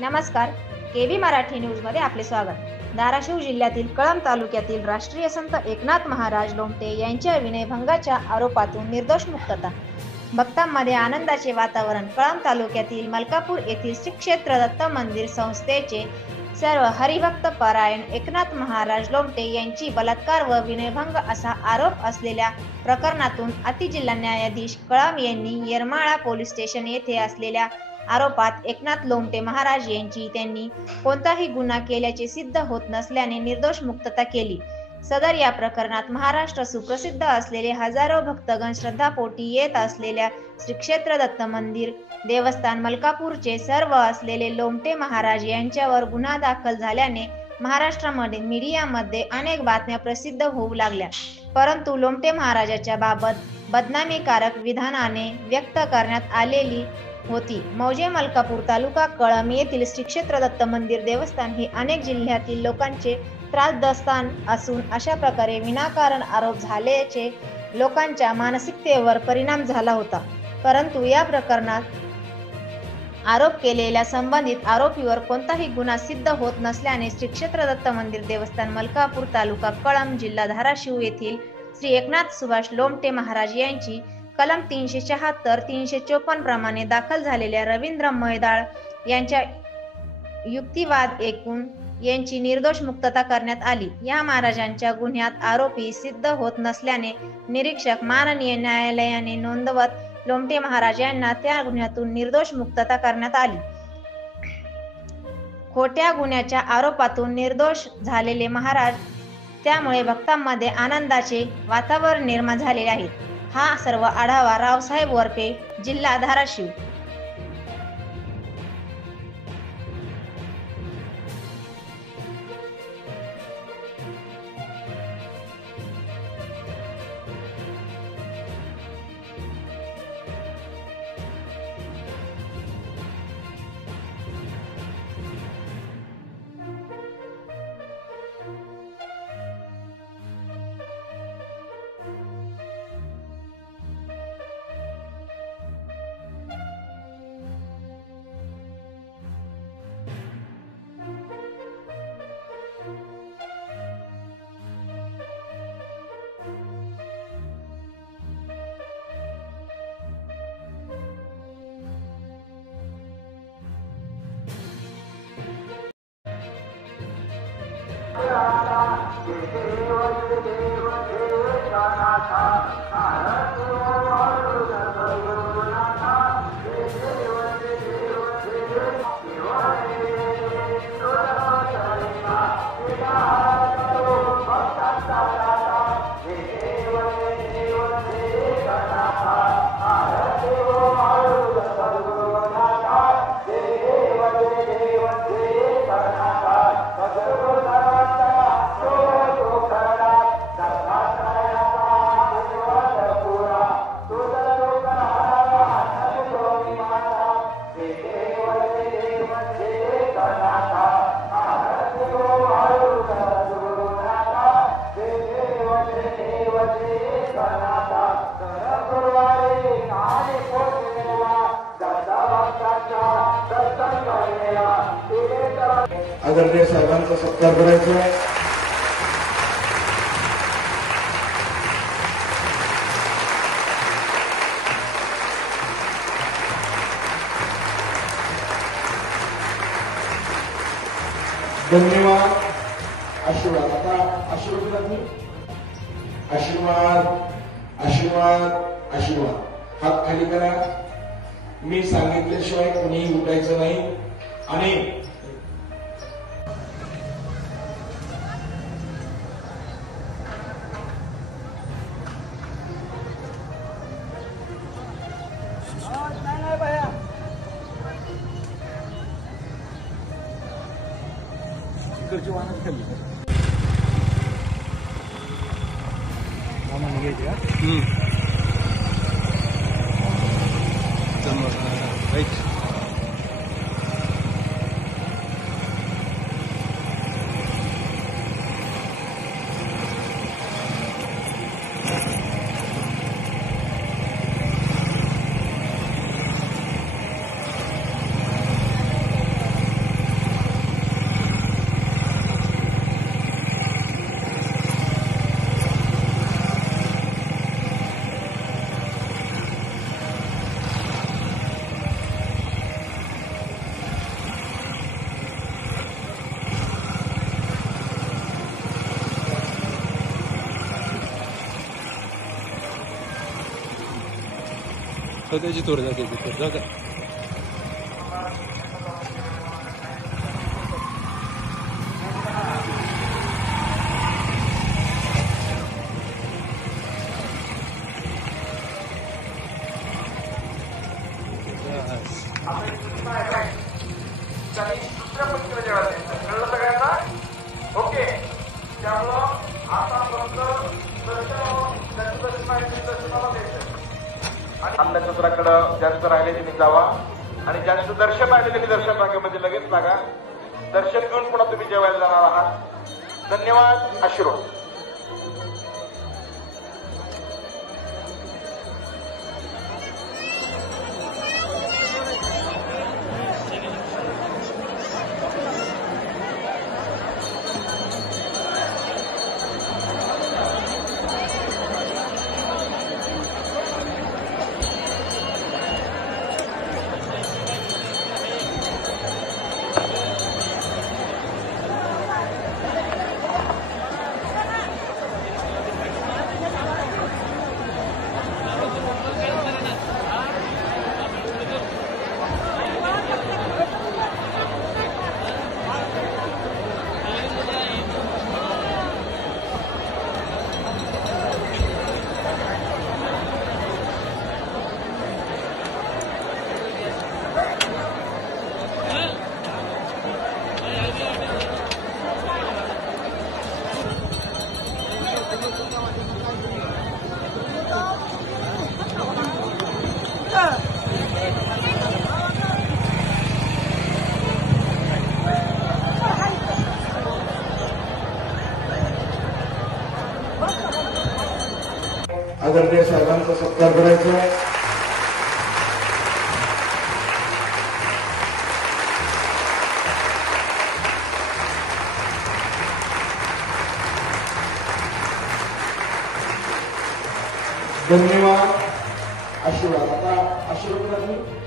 नमस्कार, KB Marathi news मध्ये आपले स्वागत। धाराशिव जिल्ह्यातील कळंब तालुक्यातील राष्ट्रीय संत एकनाथ महाराज लोमटे यांच्या विनयभंगाच्या आरोपातून निर्दोष मुक्तता। भक्तांमध्ये आनंदाचे वातावरण। कळंब तालुक्यातील मलकापूर येथील श्री क्षेत्र दत्त मंदिर संस्थेचे सर्व हरिभक्त परायण एकनाथ महाराज लोमटे यांची बलात्कार व विनयभंग असा आरोप असलेल्या प्रकरणातून अतिजिल्हा न्यायाधीश कळंब यांनी येरमाळा पोलीस स्टेशन येथे असलेल्या आरोपात एकनाथ लोमटे महाराज यांची त्यांनी कोणताही गुन्हा केल्याचे सिद्ध होत नसल्याने निर्दोष मुक्तता केली। सदर या प्रकरणात महाराष्ट्र सुप्रसिद्ध असलेले हजारो भक्तगण श्रद्धापोटी येत असलेल्या श्री क्षेत्र दत्त मंदिर देवस्थान मलकापूरचे सर्व असलेले लोमटे महाराज यांच्यावर गुन्हा दाखल झाल्याने महाराष्ट्रामध्ये मीडियामध्ये अनेक बातम्या प्रसिद्ध होऊ लागल्या, परंतु लोमटे महाराजाच्या बाबत बदनामीकारक विधानाने व्यक्त करण्यात आलेली होती। मौजे मलकापूर तालुका कळंब येथील श्री क्षेत्र दत्त मंदिर देवस्थान हे अनेक जिल्ह्यातील लोकांचे त्रासदायक असून अशा प्रकारे विनाकारण आरोप झाल्याचे लोकांच्या मानसिकतेवर परिणाम झाला होता, परंतु या प्रकरणात आरोप केलेल्या संबंधित आरोपीवर कोणताही गुन्हा सिद्ध होत नसल्याने श्री क्षेत्र दत्त मंदिर देवस्थान मलकापूर तालुका कळंब जिल्हा धाराशिव येथील श्री एकनाथ सुभाष लोमटे महाराज यांची कलम 376-354 प्रमाणे दाखल झालेल्या रवींद्र मैदाळ यांच्या युक्तिवाद ऐकून यांची निर्दोष मुक्तता करण्यात आली। या महाराजांच्या गुन्ह्यात आरोपी सिद्ध होत नसल्याने निरीक्षक माननीय न्यायालयाने नोंदवत लोमटे महाराज यांना त्या गुन्ह्यातून निर्दोष मुक्तता करण्यात आली। खोट्या गुन्ह्याच्या आरोपातून निर्दोष झालेले महाराज, त्यामुळे भक्तांमध्ये आनंदाचे वातावरण निर्माण झाले आहे। हा सर्व आढावा रावसाहेब वरपे, जिल्हा धाराशिव। आदरणीय साहेबांचा सत्कार करायचा आहे। धन्यवाद। आशीर्वाद, आता आशीर्वाद, आशीर्वाद आशीर्वाद आशीर्वाद। हात खाली करा। मी सांगितल्याशिवाय कोणीही उठायचं नाही आणि तो त्याची तोर जा त्याची तोर जा दुसऱ्या पद्धतीने जेवायला कळलं सगळ्यांना. ओके, त्यामुळं आता फक्त दर्शनाला द्यायचं आणि अन्नछत्राकडं जास्त राहिले त्यांनी जावा आणि जास्त दर्शन राहिले त्यांनी दर्शन रांगेमध्ये लगेच लागा. दर्शन घेऊन पुन्हा तुम्ही जेवायला जाणार आहात. धन्यवाद. आशीर्वाद. आदरणीय साहेबांचा सत्कार करायचा. धन्यवाद. आशीर्वाद. आता आशीर्वाद